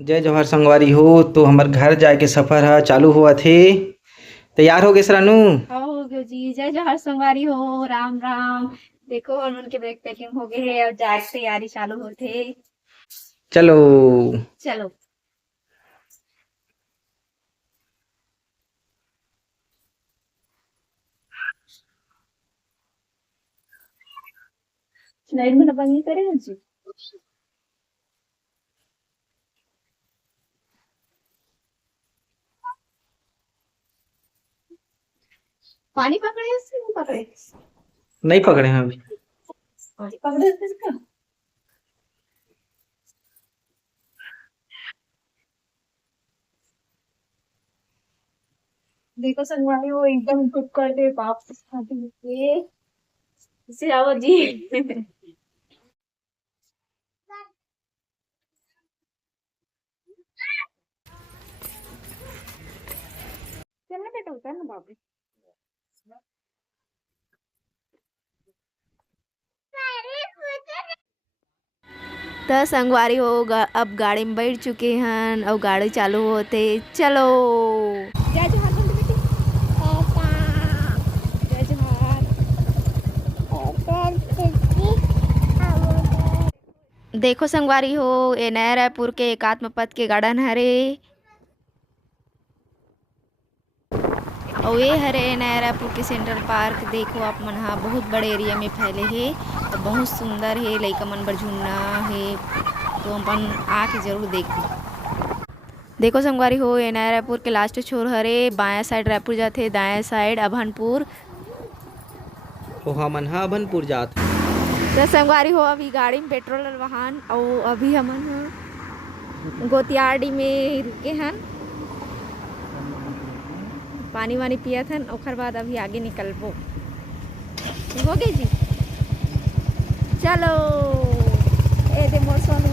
जय जवाहर संगवारी हो। तो हमार घर जाए के सफर ह चालू हुआ थे। तैयार हो गए सरानू? हो गयो जी। जय जोहार संगवारी हो। राम राम। देखो हम उनके बैग पैकिंग हो गए है और जाए के तैयारी चालू होथे। चलो। चलो। स्लाइड में बंद करे जी। पानी पकड़े उससे नहीं पकड़े? नहीं पकड़े हैं अभी। पानी पकड़े उससे इसका। देखो संगवारी वो एकदम कुक कर दे बाप से खाते हुए। इसे आओ जी। चलने बेटा होता है ना बाप। तो संगवारी हो अब गाड़ी में बैठ चुके हैं और गाड़ी चालू होते। चलो। जय जोहार बोल दे बेटी। जय जोहार। देखो संगवारी हो ये नया रायपुर के एकात्म पथ के गार्डन हरे और ये हरे नया रायपुर के सेंट्रल पार्क। देखो आप मन हा बहुत बड़े एरिया में फैले हे और बहुत सुंदर है। लइका मन बर झूलना है तो अपन आके जरूर देखो। देखो संगवारी हो ये नया रायपुर के लास्ट छोर हरे। बाया साइड रायपुर जाते, दाया साइड अभनपुर। तो हमन ह अभनपुर जात हन। तो संगवारी हो अभी गाड़ी में पेट्रोल वाहन और अभी हमन ह गोतियाड़ी में रुके हन, पानी वानी पियत हन। ओकर बाद अभी आगे निकलबो। हो गए जी। चलो। ए दे मोर सोनू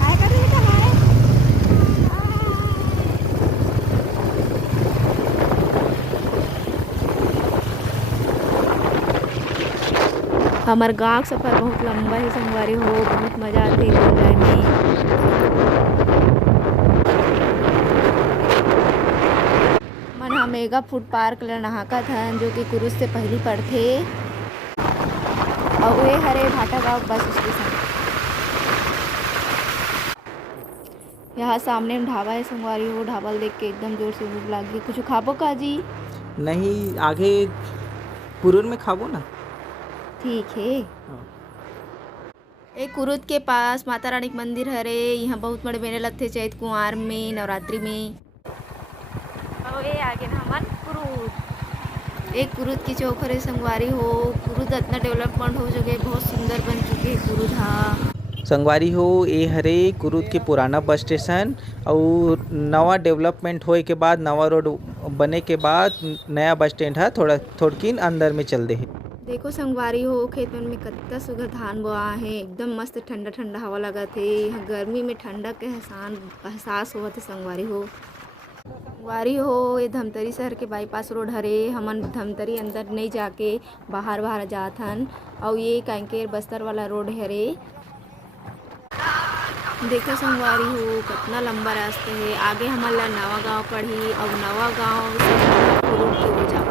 हाय कर रही है हाय। हमार गाँव का सफर बहुत लंबा है संगवारी हो। बहुत मजा आती है जाने में। मन हम मेगा फूड पार्क ल नहाका था जो कि कुरुस से पहली पड़थे और ये हरे भाटा गाँव बस स्टेशन। यहाँ सामने में ढाबा है संगवारी हो। ढाबा देख के एकदम जोर से भूख लग गई। कुछ खाबो का जी? नहीं, आगे पुरुर में खाबो ना। ठीक है। हाँ। एक कुरुद के पास माता रानी के मंदिर हरे। यहाँ बहुत बड़े मेले लगते चैत कुंवार में, नवरात्रि में। और ये आगे न हमन कुरुद। एक कुरुद की चौक हरे संगवारी हो। कुरुद इतना डेवलपमेंट हो चुके, बहुत सुंदर बन चुके हैं कुरुद हा। संगवारी हो ये हरे कुरुद के पुराना बस स्टेशन और नवा डेवलपमेंट होए के बाद, नवा रोड बने के बाद नया बस स्टैंड है थोड़ा थोड़किन अंदर में चल दे है। देखो संगवारी हो खेत मन में कत्ता सुघर धान बोआ है। एकदम मस्त ठंडा ठंडा हवा लगत है। यहाँ गर्मी में ठंडक के एहसास होवत है संगवारी हो। संगवारी हो ये धमतरी शहर के बाईपास रोड हरे। हमन धमतरी अंदर नहीं जाके बाहर बाहर जात हन और ये कांकेर बस्तर वाला रोड हरे। देखो संगवारी हो कितना लंबा रास्ता है। आगे हमन ला नवा गांव पढ़ी और नवा गांव से हमन कुरुद के हो जाओ।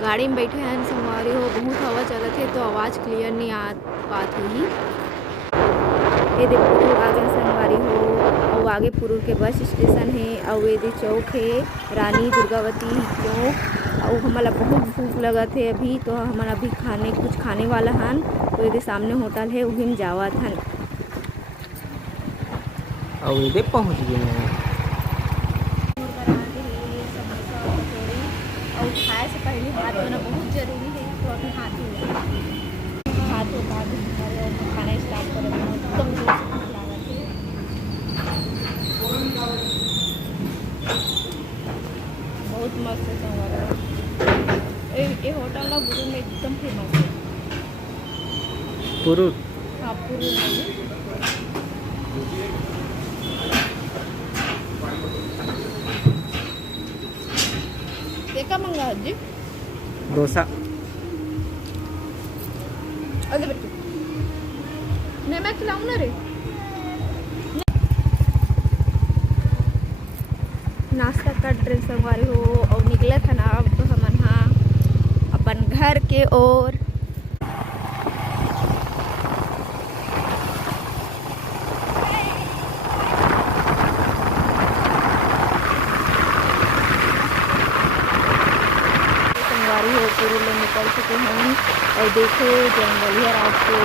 गाड़ी में बैठे हैं संगवारी हो। बहुत हवा चलत है तो आवाज़ क्लियर नहीं आ बात हुई। ये दे पुरुर आगे संगवारी हो और आगे पुरुर के बस स्टेशन है और ये दे चौक है रानी दुर्गावती चौक। और हमारा बहुत भूख लगत है अभी तो हमारा अभी कुछ खाने वाला हन। तो ये सामने होटल है वहीं जावत हन और ये पहुँच गए। और खाए से पहले हाथ धोना बहुत जरूरी है तो अभी हाथ धो खाना स्टार्ट करें। एकदम जोर से भूख लागत है। बहुत मस्त है संगवारी। ये होटल ना गुरु में एकदम फेमस है। पुरुर। हाँ पुरुर में मंगा जी डोसा। अरे बच्चे मैं खिलाऊं ना रे। नाश्ता कर ड्रेस संगवारी हो और निकले था ना अब तो हमन हाँ अपन घर के ओर। संगवारी हो पूरे लोग निकल चुके हैं और देखो जंगलिया रात के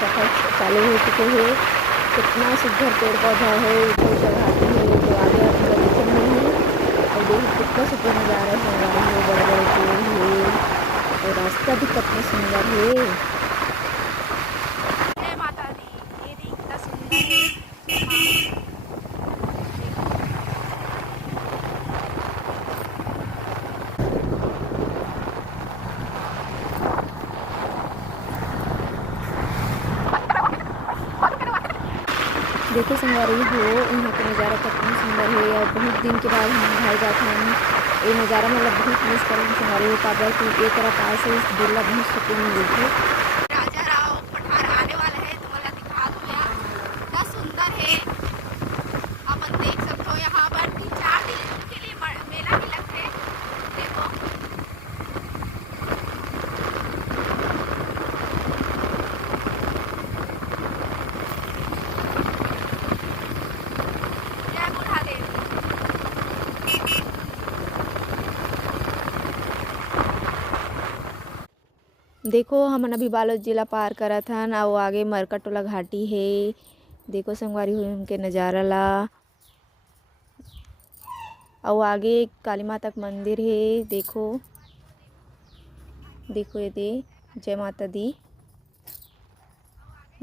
सफर चालू हो चुके हैं। कितना सुंदर पेड़ पौधा है ऊपर चढ़ाती है तो आगे आपको दिखने नहीं और देखो कितना सुंदर नज़ारा है। बड़े बड़े पेड़ है और रास्ता भी कितना सुंदर है। जय माता दी। ये देख कितना सुंदर है। देखो संगवारी हो यहाँ का नज़ारा कितना सुंदर है और बहुत दिन के बाद हम घर जाते हैं। ये नज़ारा मतलब बहुत मिस करें संगवारी हो काबर कि एक तरह पास से इस दिल ला बहुत सुकून मिलते। राजा राव पठार आने वाला है तो मतलब दिखा दो यार कितना सुंदर है। अपन देख सकते हो यहाँ पर 3-4 दिन के लिए मेला भी लगते है। देखो देखो हमन अभी बालोद जिला पार करत हन और आगे मरकटोला घाटी है। देखो संगवारी हो उनके नज़ारा ला और आगे काली माता का मंदिर है। देखो देखो ये दे जय माता दी।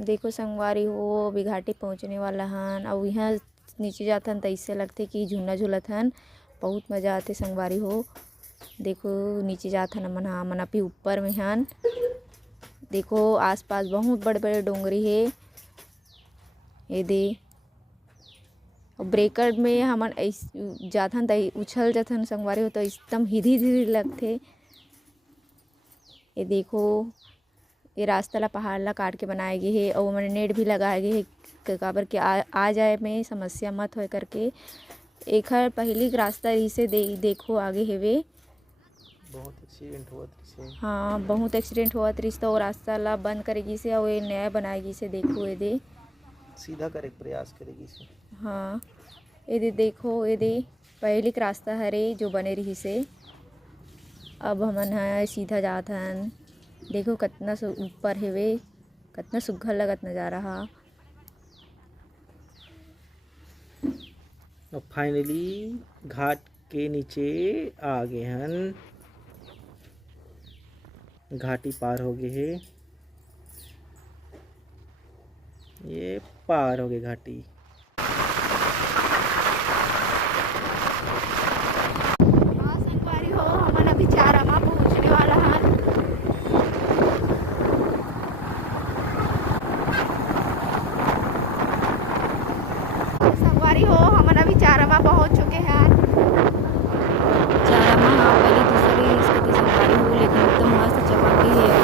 देखो संगवारी हो अभी घाटी पहुँचने वाला हन और यहाँ नीचे जाथन तो ऐसे लगते कि झूला झूलत हन। बहुत मज़ा आते संगवारी हो। देखो नीचे जाथन मन अभी ऊपर में हन। देखो आसपास बहुत बड़े बड़े डोंगरी है। ये दे और ब्रेकर में हमन जाथन त उछल जाथन संगवारी हो तो एकदम हिधी हिधी लगथे। ये देखो ये रास्ता ला पहाड़ ला काट के बनाए गए है और मैंने नेट भी लगाए गए है काबर के आ जाए में समस्या मत हो करके। एक पहली रास्ता इसे देखो आगे हेवे बहुत एक्सीडेंट हुआ था। हाँ बहुत एक्सीडेंट हुआ रिश्ता और रास्ता ला बंद करेगी से और ये नया बनाएगी से। देखो ये दे सीधा करे प्रयास करेगी से। हाँ ये दे देखो ये दे पहली रास्ता हरे जो बने रही से। अब हमन है सीधा जात हन। देखो कितना ऊपर हेवे कितना सुघर लगत नज़ारा हा। और फाइनली घाट के नीचे आ गए हन। घाटी पार हो गए है। ये पार हो गए घाटी। हाँ संगवारी हो हमन अभी चारामा पहुँचने वाला हन। संगवारी हो हमन अभी चारामा पहुँच चुके हैं। चारामा हाँ पहले दूसरी स्थिति संगवारी हो लेकिन एकदम मस्त चमक रही है।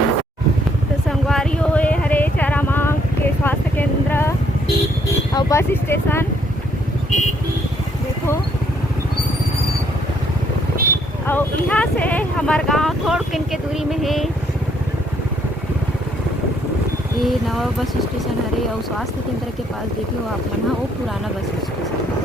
तो संगवारी हो ये हरे चारामा के स्वास्थ्य केंद्र और बस स्टेशन देखो। और यहाँ से हमार गांव थोड़ किन के दूरी में है। ये नवा बस स्टेशन हरे और स्वास्थ्य केंद्र के पास देखियो आप मन वो पुराना बस स्टेशन है।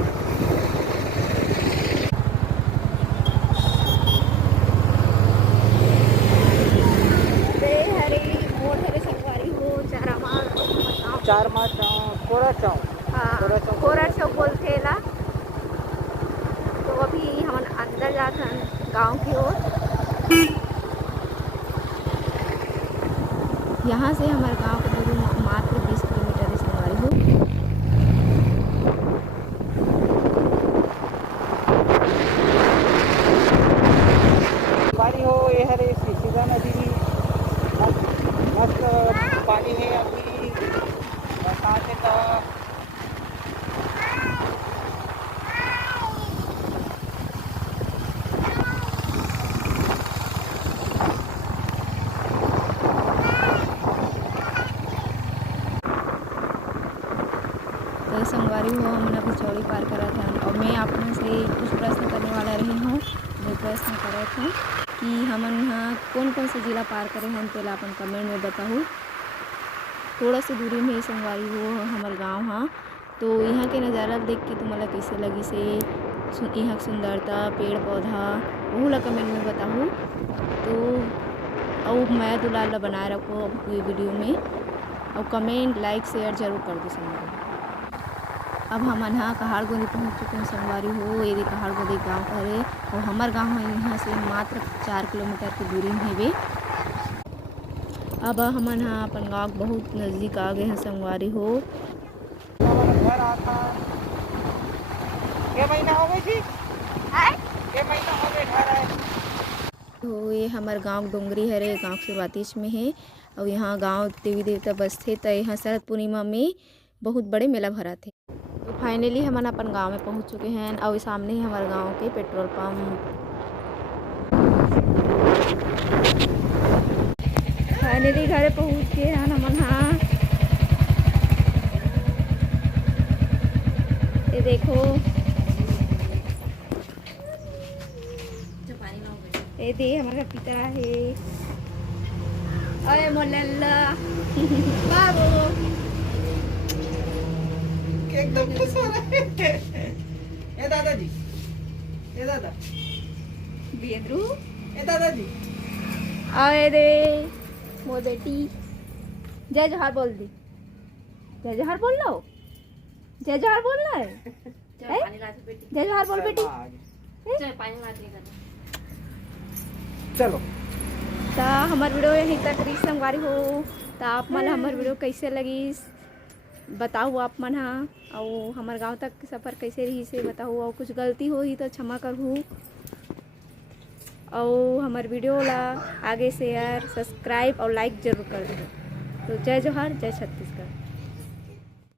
कोरा चौक बोलते ला। तो अभी हम अंदर जाते हैं गांव की ओर। यहाँ से हमारे गांव की दूरी मात्र 20 किलोमीटर है संगवारी हो। संगवारी हो ये हरे सीधा नदी मस्त पानी है। अभी बरसात है तो हम अभी चौड़ी पार करा था और मैं आप लोगों से कुछ प्रश्न करने वाला रही हूँ। जो प्रश्न करे थे कि हमन यहाँ कौन कौन से जिला पार करे हैं तेला अपन कमेंट में बताऊँ। थोड़ा सा दूरी में संगवारी हो हमार गाँव हाँ, तो यहाँ के नज़ारा देख के तुम्हारा कैसे लगी से यहाँ सुंदरता पेड़ पौधा वह ला कमेंट में बताऊँ। तो और मैं दुलाल ला बनाए रखो पूरी वीडियो में और कमेंट लाइक शेयर जरूर कर दो संगवारी। अब हम यहाँ कहाड़ गोदी पहुँच चुके हैं संगवारी हो। ये कहाड़ गोदी गाँव हरे और हमार गाँव है यहाँ से मात्र 4 किलोमीटर की दूरी में है। अब हम यहाँ अपन गाँव बहुत नज़दीक आ गए हैं संगवारी हो। घर आता के महीना हो गई थी के महीना हो गए घर आए। तो ये हमार गांव डोंगरी हरे गांव शुरुआती में है और यहाँ गांव देवी देवता बसथे तो यहाँ शरद पूर्णिमा में बहुत बड़े मेला भरा थे। तो फाइनली हम अपन गांव में पहुंच चुके हैं और सामने ही हमारे गांव के पेट्रोल पंप। फाइनली घर पहुंच के हैं हम यहाँ। ये देखो ये दे हमारा पिता है। अरे मोलल्ला बाबू एकदम खुश हो रहे हैं। ए दादाजी ए दादा बेदरू ए दादाजी आए दे मोर बेटी जय जोहार बोल दी। जय जोहार बोल लो। जय जोहार बोलना है। जय जोहार बोल बेटी। चलो तो हमार वीडियो यहीं तक रही संगवारी हो। तो आप मन हमार वीडियो कैसे लगी बताओ आप मन हाँ और हमार गांव तक सफ़र कैसे रही से बताओ और कुछ गलती हो ही तो क्षमा करहूँ और हमार वीडियो ला आगे शेयर सब्सक्राइब और लाइक जरूर कर दो। तो जय जोहार जय छत्तीसगढ़।